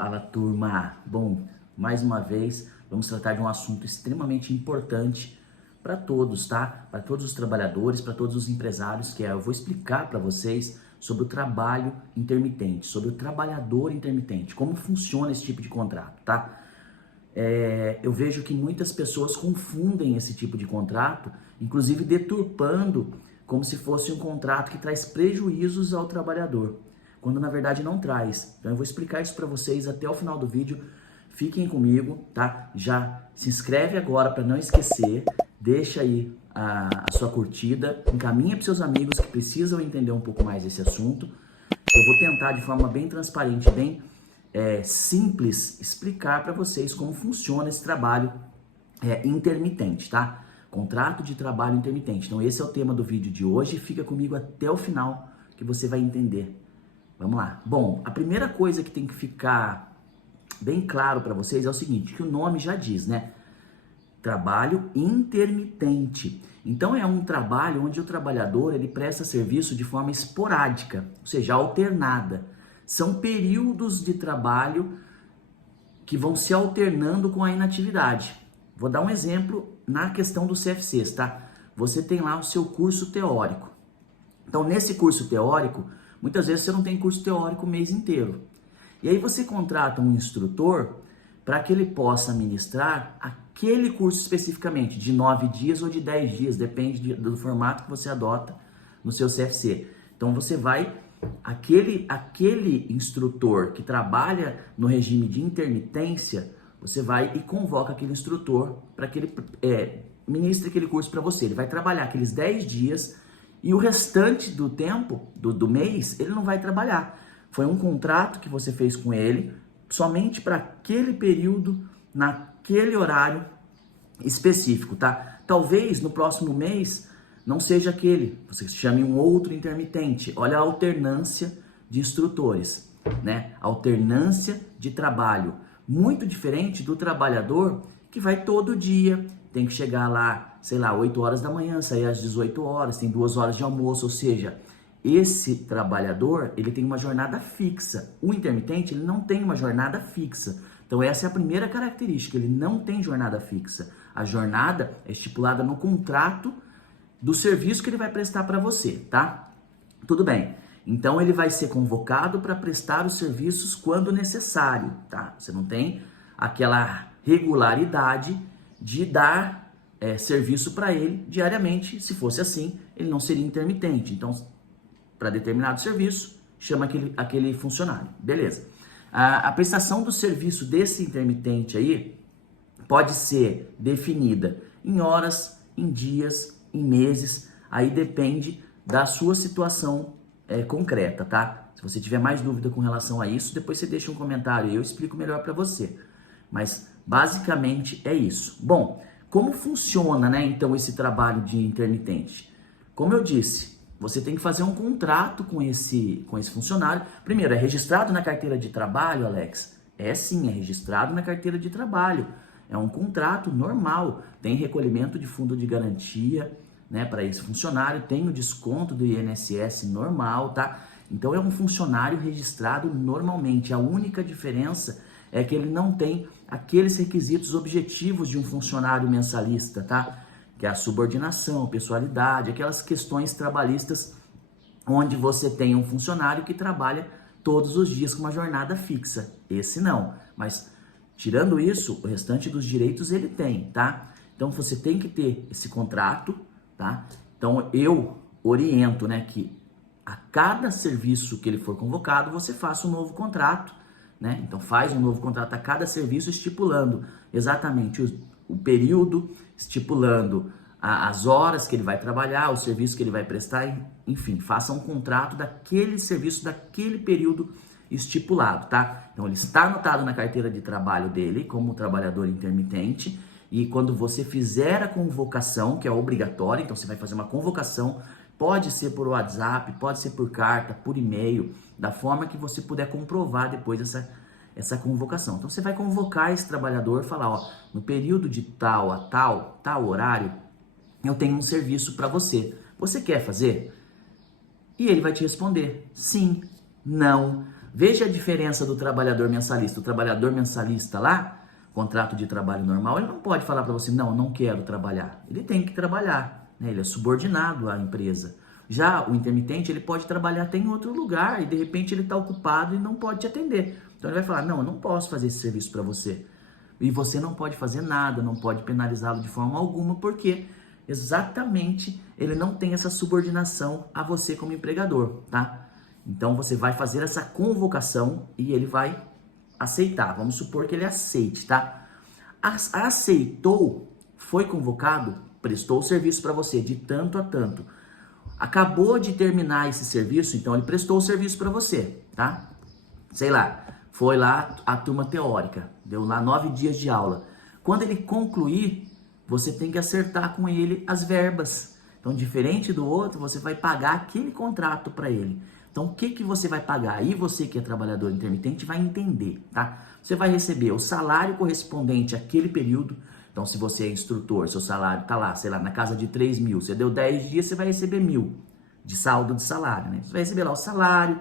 Fala, turma! Bom, mais uma vez vamos tratar de um assunto extremamente importante para todos, tá? Para todos os trabalhadores, para todos os empresários, eu vou explicar para vocês sobre o trabalho intermitente, sobre o trabalhador intermitente, como funciona esse tipo de contrato, tá? Eu vejo que muitas pessoas confundem esse tipo de contrato, inclusive deturpando como se fosse um contrato que traz prejuízos ao trabalhador, quando na verdade não traz. Então eu vou explicar isso para vocês até o final do vídeo. Fiquem comigo, tá? Já se inscreve agora para não esquecer, deixa aí a sua curtida, encaminha para seus amigos que precisam entender um pouco mais desse assunto. Eu vou tentar de forma bem transparente, bem simples, explicar para vocês como funciona esse trabalho intermitente, tá? Contrato de trabalho intermitente. Então esse é o tema do vídeo de hoje. Fica comigo até o final que você vai entender. Vamos lá. Bom, a primeira coisa que tem que ficar bem claro para vocês é o seguinte, que o nome já diz, né? Trabalho intermitente. Então é um trabalho onde o trabalhador ele presta serviço de forma esporádica, ou seja, alternada. São períodos de trabalho que vão se alternando com a inatividade. Vou dar um exemplo na questão dos CFCs, tá? Você tem lá o seu curso teórico. Então, nesse curso teórico, muitas vezes você não tem curso teórico o mês inteiro. E aí você contrata um instrutor para que ele possa ministrar aquele curso especificamente, de 9 dias ou de 10 dias, depende do formato que você adota no seu CFC. Então, você vai... Aquele instrutor que trabalha no regime de intermitência, você vai e convoca aquele instrutor para que ele ministre aquele curso para você. Ele vai trabalhar aqueles 10 dias e o restante do tempo, do mês, ele não vai trabalhar. Foi um contrato que você fez com ele, somente para aquele período, naquele horário específico, tá? Talvez no próximo mês não seja aquele, você chame um outro intermitente. Olha a alternância de instrutores, né? Alternância de trabalho. Muito diferente do trabalhador que vai todo dia, tem que chegar lá, sei lá, 8 horas da manhã, sair às 18 horas, tem 2 horas de almoço, ou seja, esse trabalhador, ele tem uma jornada fixa. O intermitente, ele não tem uma jornada fixa. Então essa é a primeira característica, ele não tem jornada fixa. A jornada é estipulada no contrato do serviço que ele vai prestar para você, tá? Tudo bem. Então ele vai ser convocado para prestar os serviços quando necessário, tá? Você não tem aquela regularidade de dar serviço para ele diariamente. Se fosse assim, ele não seria intermitente. Então, para determinado serviço, chama aquele funcionário. Beleza. A prestação do serviço desse intermitente aí pode ser definida em horas, em dias, em meses, aí depende da sua situação concreta, tá? Se você tiver mais dúvida com relação a isso, depois você deixa um comentário e eu explico melhor para você. Mas basicamente é isso. Bom, como funciona, né, então esse trabalho de intermitente? Como eu disse, você tem que fazer um contrato com esse funcionário. Primeiro, é registrado na carteira de trabalho, Alex? Sim, é registrado na carteira de trabalho. É um contrato normal, tem recolhimento de fundo de garantia, né, para esse funcionário, tem o desconto do INSS normal, tá? Então é um funcionário registrado normalmente. A única diferença é que ele não tem aqueles requisitos objetivos de um funcionário mensalista, tá? Que é a subordinação, pessoalidade, aquelas questões trabalhistas onde você tem um funcionário que trabalha todos os dias com uma jornada fixa. Esse não, mas tirando isso, o restante dos direitos ele tem, tá? Então você tem que ter esse contrato, tá? Então eu oriento, né, que a cada serviço que ele for convocado, você faça um novo contrato, né? Então faz um novo contrato a cada serviço, estipulando exatamente o período, estipulando as horas que ele vai trabalhar, o serviço que ele vai prestar, enfim, faça um contrato daquele serviço, daquele período estipulado, tá? Então ele está anotado na carteira de trabalho dele como trabalhador intermitente, e quando você fizer a convocação, que é obrigatória, então você vai fazer uma convocação, pode ser por WhatsApp, pode ser por carta, por e-mail, da forma que você puder comprovar depois essa convocação. Então você vai convocar esse trabalhador, falar, ó, no período de tal a tal horário, eu tenho um serviço para você. Você quer fazer? E ele vai te responder sim, não, Veja a diferença do trabalhador mensalista. O trabalhador mensalista lá, contrato de trabalho normal, ele não pode falar para você, não, eu não quero trabalhar. Ele tem que trabalhar, né? Ele é subordinado à empresa. Já o intermitente, ele pode trabalhar até em outro lugar e de repente ele está ocupado e não pode te atender. Então ele vai falar, não, eu não posso fazer esse serviço para você. E você não pode fazer nada, não pode penalizá-lo de forma alguma, porque exatamente ele não tem essa subordinação a você como empregador, tá? Então você vai fazer essa convocação e ele vai aceitar. Vamos supor que ele aceite, tá? Aceitou, foi convocado, prestou o serviço para você de tanto a tanto. Acabou de terminar esse serviço, então ele prestou o serviço para você, tá? Sei lá, foi lá a turma teórica, deu lá 9 dias de aula. Quando ele concluir, você tem que acertar com ele as verbas. Então, diferente do outro, você vai pagar aquele contrato para ele. Então, o que você vai pagar? Aí você que é trabalhador intermitente vai entender, tá? Você vai receber o salário correspondente àquele período. Então, se você é instrutor, seu salário tá lá, sei lá, na casa de 3 mil, você deu 10 dias, você vai receber 1.000 de saldo de salário, né? Você vai receber lá o salário,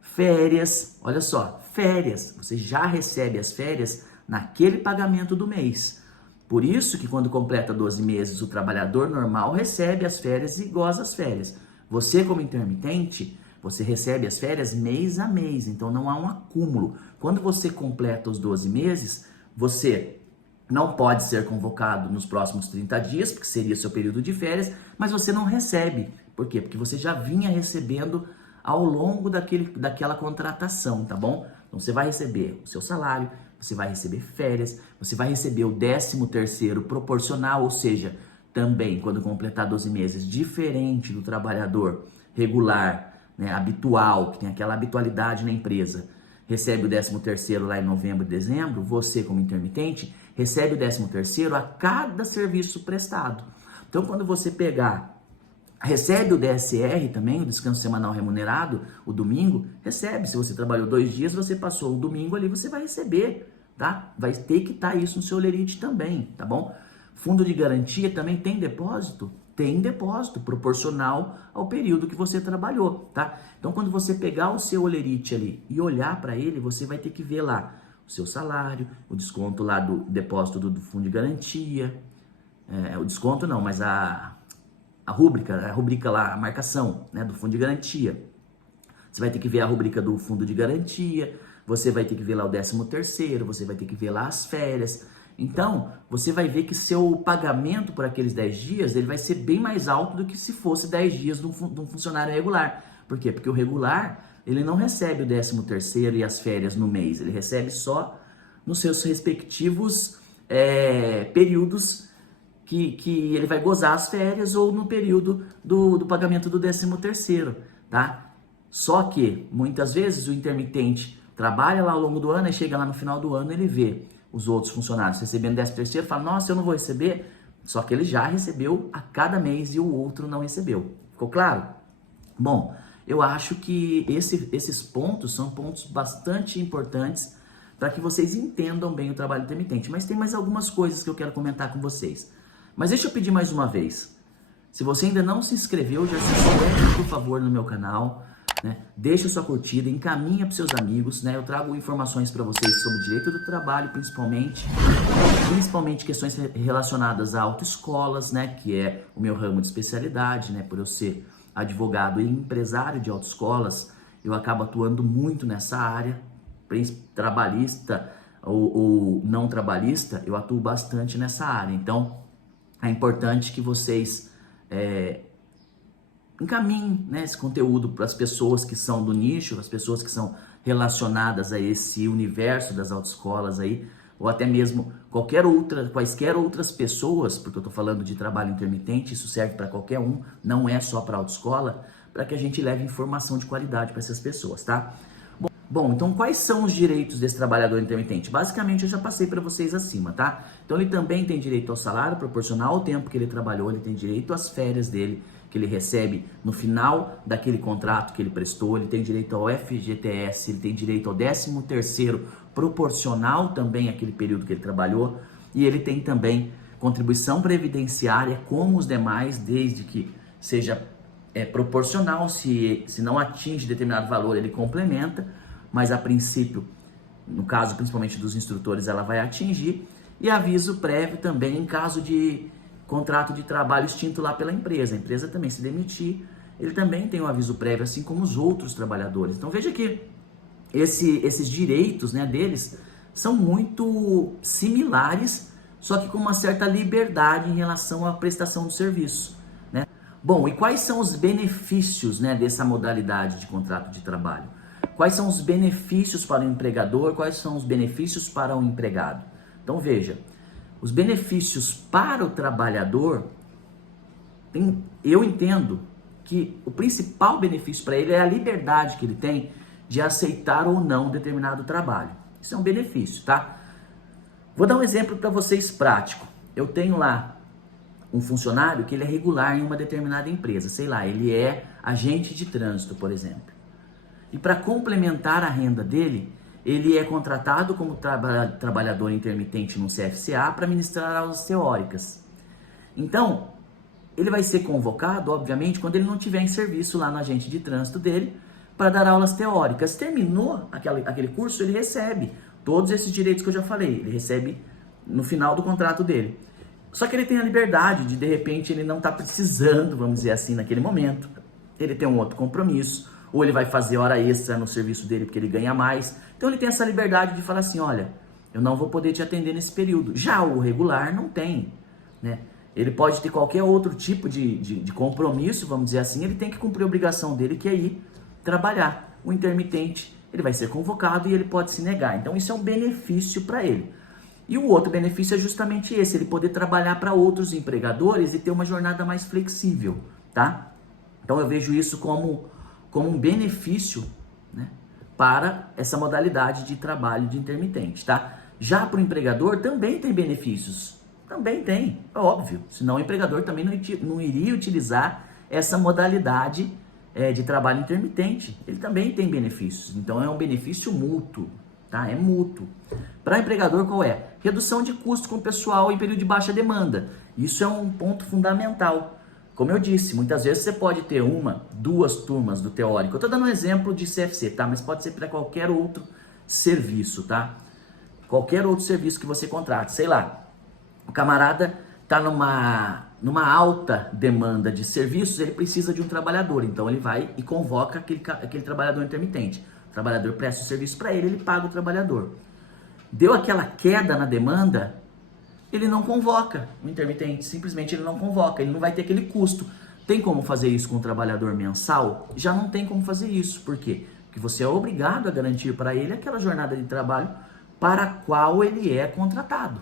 férias, olha só, férias. Você já recebe as férias naquele pagamento do mês. Por isso que quando completa 12 meses, o trabalhador normal recebe as férias e goza as férias. Você, como intermitente, você recebe as férias mês a mês, então não há um acúmulo. Quando você completa os 12 meses, você não pode ser convocado nos próximos 30 dias, porque seria seu período de férias, mas você não recebe. Por quê? Porque você já vinha recebendo ao longo daquela contratação, tá bom? Então você vai receber o seu salário, você vai receber férias, você vai receber o 13º proporcional, ou seja, também quando completar 12 meses, diferente do trabalhador regular, né, habitual, que tem aquela habitualidade na empresa, recebe o 13º lá em novembro e dezembro, você como intermitente recebe o 13º a cada serviço prestado. Então quando você recebe o DSR também, o descanso semanal remunerado, o domingo, recebe. Se você trabalhou 2 dias, você passou o domingo ali, você vai receber, tá? Vai ter que estar isso no seu holerite também, tá bom? Fundo de garantia também tem depósito? Tem depósito, proporcional ao período que você trabalhou, tá? Então, quando você pegar o seu holerite ali e olhar para ele, você vai ter que ver lá o seu salário, o desconto lá do depósito do fundo de garantia, o desconto não, mas a rubrica lá, a marcação, né, do fundo de garantia. Você vai ter que ver a rubrica do fundo de garantia, você vai ter que ver lá o 13º, você vai ter que ver lá as férias. Então, você vai ver que seu pagamento por aqueles 10 dias, ele vai ser bem mais alto do que se fosse 10 dias de um funcionário regular. Por quê? Porque o regular, ele não recebe o 13º e as férias no mês, ele recebe só nos seus respectivos períodos que ele vai gozar as férias ou no período do pagamento do 13º, tá? Só que, muitas vezes, o intermitente trabalha lá ao longo do ano e chega lá no final do ano ele vê os outros funcionários recebendo 13º, fala, nossa, eu não vou receber, só que ele já recebeu a cada mês e o outro não recebeu. Ficou claro? Bom, eu acho que esses pontos são pontos bastante importantes para que vocês entendam bem o trabalho intermitente, mas tem mais algumas coisas que eu quero comentar com vocês. Mas deixa eu pedir mais uma vez, se você ainda não se inscreveu, já se inscreve, por favor, no meu canal, né? Deixa sua curtida, encaminha para seus amigos, né? Eu trago informações para vocês sobre o direito do trabalho, principalmente questões relacionadas a autoescolas, né? Que é o meu ramo de especialidade, né? Por eu ser advogado e empresário de autoescolas, eu acabo atuando muito nessa área, trabalhista ou não trabalhista, eu atuo bastante nessa área. Então, é importante que vocês encaminhem, né, esse conteúdo para as pessoas que são do nicho, as pessoas que são relacionadas a esse universo das autoescolas aí, ou até mesmo quaisquer outras pessoas, porque eu estou falando de trabalho intermitente, isso serve para qualquer um, não é só para autoescola, para que a gente leve informação de qualidade para essas pessoas, tá? Bom, então quais são os direitos desse trabalhador intermitente? Basicamente eu já passei para vocês acima, tá? Então ele também tem direito ao salário proporcional ao tempo que ele trabalhou, ele tem direito às férias dele, que ele recebe no final daquele contrato que ele prestou, ele tem direito ao FGTS, ele tem direito ao 13º proporcional também àquele período que ele trabalhou, e ele tem também contribuição previdenciária como os demais, desde que seja proporcional, se não atinge determinado valor ele complementa, mas a princípio, no caso principalmente dos instrutores, ela vai atingir. E aviso prévio também em caso de contrato de trabalho extinto lá pela empresa. A empresa também se demitir, ele também tem um aviso prévio, assim como os outros trabalhadores. Então veja que esses direitos, né, deles são muito similares, só que com uma certa liberdade em relação à prestação do serviço, né? Bom, e quais são os benefícios, né, dessa modalidade de contrato de trabalho? Quais são os benefícios para o empregador? Quais são os benefícios para o empregado? Então veja, os benefícios para o trabalhador, eu entendo que o principal benefício para ele é a liberdade que ele tem de aceitar ou não determinado trabalho. Isso é um benefício, tá? Vou dar um exemplo para vocês prático. Eu tenho lá um funcionário que ele é regular em uma determinada empresa, sei lá, ele é agente de trânsito, por exemplo. E para complementar a renda dele, ele é contratado como trabalhador intermitente no CFCA para ministrar aulas teóricas. Então, ele vai ser convocado, obviamente, quando ele não estiver em serviço lá no agente de trânsito dele, para dar aulas teóricas. Terminou aquele curso, ele recebe todos esses direitos que eu já falei. Ele recebe no final do contrato dele. Só que ele tem a liberdade de repente, ele não está precisando, vamos dizer assim, naquele momento. Ele tem um outro compromisso, ou ele vai fazer hora extra no serviço dele porque ele ganha mais. Então ele tem essa liberdade de falar assim, olha, eu não vou poder te atender nesse período. Já o regular não tem, né? Ele pode ter qualquer outro tipo de compromisso, vamos dizer assim, ele tem que cumprir a obrigação dele, que é ir trabalhar. O intermitente, ele vai ser convocado e ele pode se negar. Então isso é um benefício para ele. E o outro benefício é justamente esse, ele poder trabalhar para outros empregadores e ter uma jornada mais flexível, tá? Então eu vejo isso como um benefício, né, para essa modalidade de trabalho de intermitente, tá? Já para o empregador também tem benefícios. Também tem, é óbvio. Senão o empregador também não iria utilizar essa modalidade de trabalho intermitente. Ele também tem benefícios. Então é um benefício mútuo, tá? É mútuo. Para o empregador qual é? Redução de custo com o pessoal em período de baixa demanda. Isso é um ponto fundamental. Como eu disse, muitas vezes você pode ter uma, duas turmas do teórico. Eu estou dando um exemplo de CFC, tá? Mas pode ser para qualquer outro serviço, tá? Qualquer outro serviço que você contrate. Sei lá, o camarada está numa alta demanda de serviços, ele precisa de um trabalhador. Então ele vai e convoca aquele trabalhador intermitente. O trabalhador presta o serviço para ele paga o trabalhador. Deu aquela queda na demanda, ele não convoca o intermitente, simplesmente ele não convoca, ele não vai ter aquele custo. Tem como fazer isso com o trabalhador mensal? Já não tem como fazer isso. Por quê? Porque você é obrigado a garantir para ele aquela jornada de trabalho para a qual ele é contratado.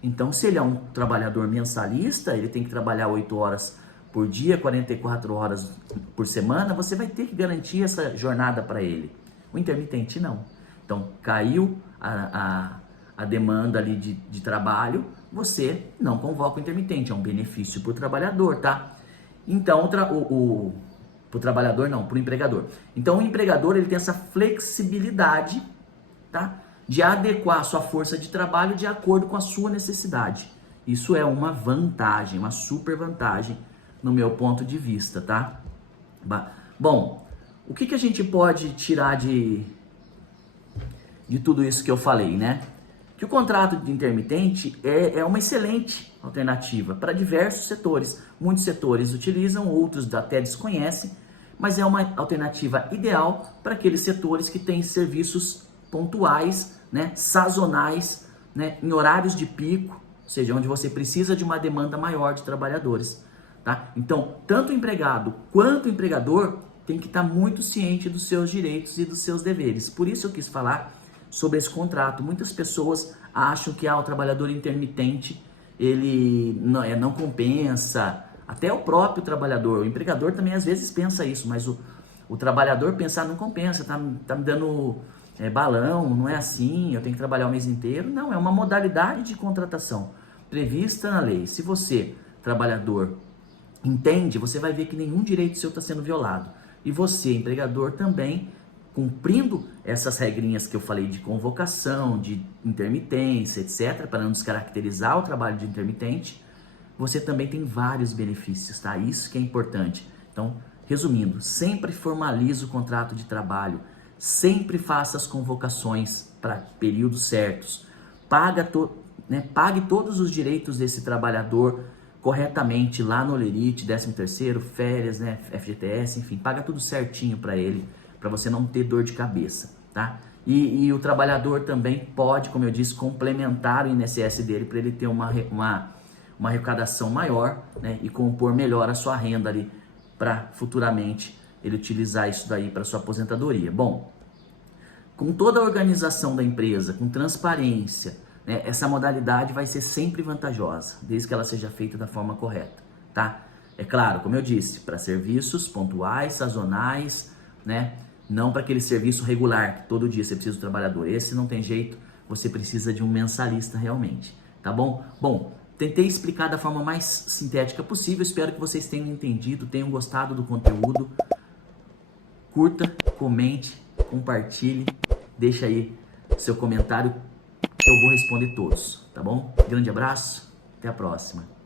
Então, se ele é um trabalhador mensalista, ele tem que trabalhar 8 horas por dia, 44 horas por semana, você vai ter que garantir essa jornada para ele. O intermitente não. Então, caiu a demanda ali de trabalho, você não convoca o intermitente, é um benefício para o trabalhador, tá? Então, para o trabalhador não, para o empregador. Então, o empregador ele tem essa flexibilidade, tá? De adequar a sua força de trabalho de acordo com a sua necessidade. Isso é uma vantagem, uma super vantagem no meu ponto de vista, tá? Bom, o que a gente pode tirar de tudo isso que eu falei, né? Que o contrato de intermitente é uma excelente alternativa para diversos setores. Muitos setores utilizam, outros até desconhecem, mas é uma alternativa ideal para aqueles setores que têm serviços pontuais, né, sazonais, né, em horários de pico, ou seja, onde você precisa de uma demanda maior de trabalhadores, tá? Então, tanto o empregado quanto o empregador tem que estar muito ciente dos seus direitos e dos seus deveres. Por isso eu quis falar sobre esse contrato. Muitas pessoas acham que o trabalhador intermitente ele não compensa, até o próprio trabalhador, o empregador também às vezes pensa isso, mas o trabalhador pensa, não compensa, tá me dando balão, não é assim, eu tenho que trabalhar o mês inteiro. Não, é uma modalidade de contratação prevista na lei. Se você, trabalhador, entende, você vai ver que nenhum direito seu está sendo violado. E você, empregador, também, cumprindo essas regrinhas que eu falei de convocação, de intermitência, etc., para não descaracterizar o trabalho de intermitente, você também tem vários benefícios, tá? Isso que é importante. Então, resumindo, sempre formalize o contrato de trabalho, Sempre faça as convocações para períodos certos. Pague todos os direitos desse trabalhador corretamente lá no Olerite, 13º, férias, né, FGTS, enfim, paga tudo certinho para ele, para você não ter dor de cabeça, tá? E o trabalhador também pode, como eu disse, complementar o INSS dele para ele ter uma arrecadação maior, né, e compor melhor a sua renda ali para futuramente ele utilizar isso daí para sua aposentadoria. Bom, com toda a organização da empresa, com transparência, né, essa modalidade vai ser sempre vantajosa, desde que ela seja feita da forma correta, tá? É claro, como eu disse, para serviços pontuais, sazonais, né? Não para aquele serviço regular, que todo dia você precisa do trabalhador. Esse não tem jeito, você precisa de um mensalista realmente, tá bom? Bom, tentei explicar da forma mais sintética possível, espero que vocês tenham entendido, tenham gostado do conteúdo. Curta, comente, compartilhe, deixa aí seu comentário, que eu vou responder todos, tá bom? Grande abraço, até a próxima.